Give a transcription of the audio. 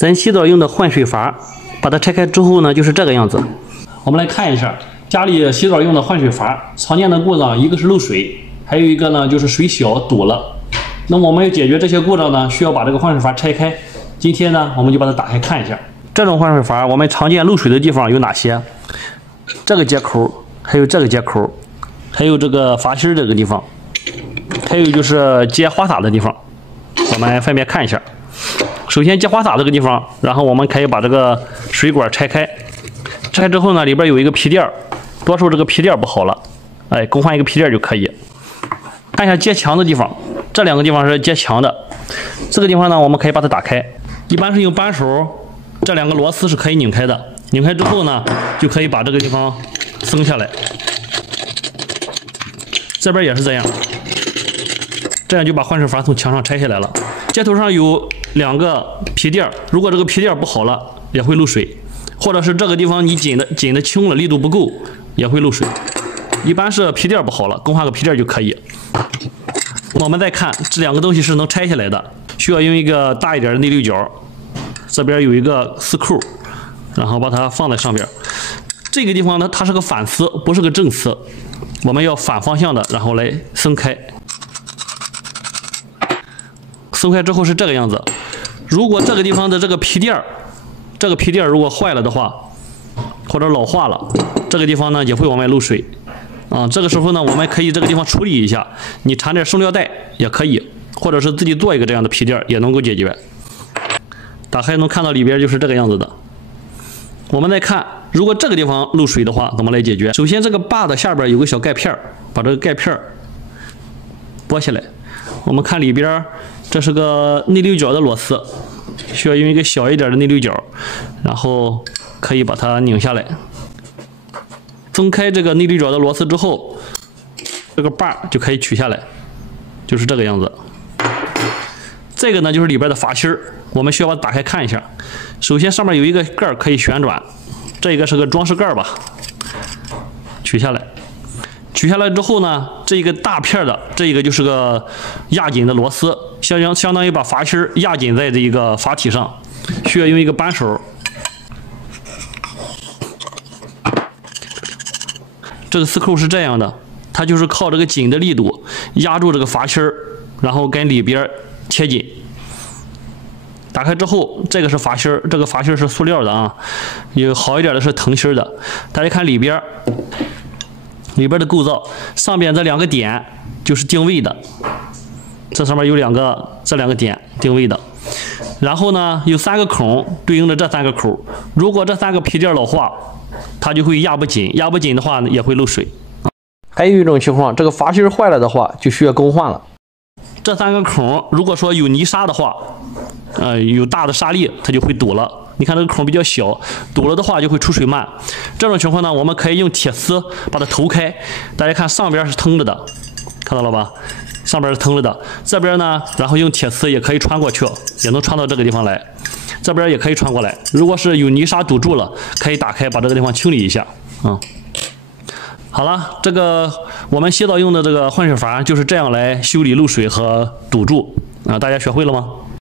咱洗澡用的换水阀，把它拆开之后呢，就是这个样子。我们来看一下家里洗澡用的换水阀常见的故障，一个是漏水，还有一个呢就是水小堵了。那么我们要解决这些故障呢，需要把这个换水阀拆开。今天呢，我们就把它打开看一下。这种换水阀我们常见漏水的地方有哪些？这个接口，还有这个接口，还有这个阀芯这个地方，还有就是接花洒的地方。我们分别看一下。首先接花洒这个地方，然后我们可以把这个水管拆开。拆开之后呢，里边有一个皮垫，多数这个皮垫不好了，更换一个皮垫就可以。看一下接墙的地方，这两个地方是接墙的。这个地方呢，我们可以把它打开。一般是用扳手，这两个螺丝是可以拧开的。拧开之后呢，就可以把这个地方松下来。这边也是这样，这样就把换水阀从墙上拆下来了。接头上有两个皮垫，如果这个皮垫不好了，也会漏水，或者是这个地方你紧的轻了，力度不够，也会漏水。一般是皮垫不好了，更换个皮垫就可以。我们再看这两个东西是能拆下来的，需要用一个大一点的内六角，这边有一个丝扣，然后把它放在上边。这个地方呢，它是个反丝，不是个正丝，我们要反方向的，然后来松开。松开之后是这个样子。如果这个地方的这个皮垫如果坏了的话，或者老化了，这个地方呢也会往外漏水。这个时候呢，我们可以这个地方处理一下，你缠点塑料袋也可以，或者是自己做一个这样的皮垫也能够解决。打开能看到里边就是这个样子的。我们再看，如果这个地方漏水的话，怎么来解决？首先这个把的下边有个小盖片，把这个盖片拨下来。我们看里边，这是个内六角的螺丝，需要用一个小一点的内六角，然后可以把它拧下来。松开这个内六角的螺丝之后，这个把就可以取下来，就是这个样子。这个呢就是里边的阀芯，我们需要把它打开看一下。首先上面有一个盖可以旋转，这个是个装饰盖吧，取下来。取下来之后呢，这一个大片的，这一个就是个压紧的螺丝，相当于把阀芯压紧在这一个阀体上，需要用一个扳手。这个丝扣是这样的，它就是靠这个紧的力度压住这个阀芯，然后跟里边贴紧。打开之后，这个是阀芯，这个阀芯是塑料的啊，有好一点的是藤芯的。大家看里边的构造，上边这两个点就是定位的，这上面有这两个点定位的。然后呢，有3个孔对应着这3个口，如果这3个皮垫老化，它就会压不紧，压不紧的话也会漏水。还有一种情况，这个阀芯坏了的话，就需要更换了。这3个孔如果说有泥沙的话，有大的沙粒，它就会堵了。你看这个孔比较小，堵了的话就会出水慢。这种情况呢，我们可以用铁丝把它头开。大家看上边是腾着的，看到了吧？上边是腾着的，这边呢，然后用铁丝也可以穿过去，也能穿到这个地方来。这边也可以穿过来。如果是有泥沙堵住了，可以打开把这个地方清理一下。好了，这个我们洗澡用的这个换水阀就是这样来修理漏水和堵住大家学会了吗？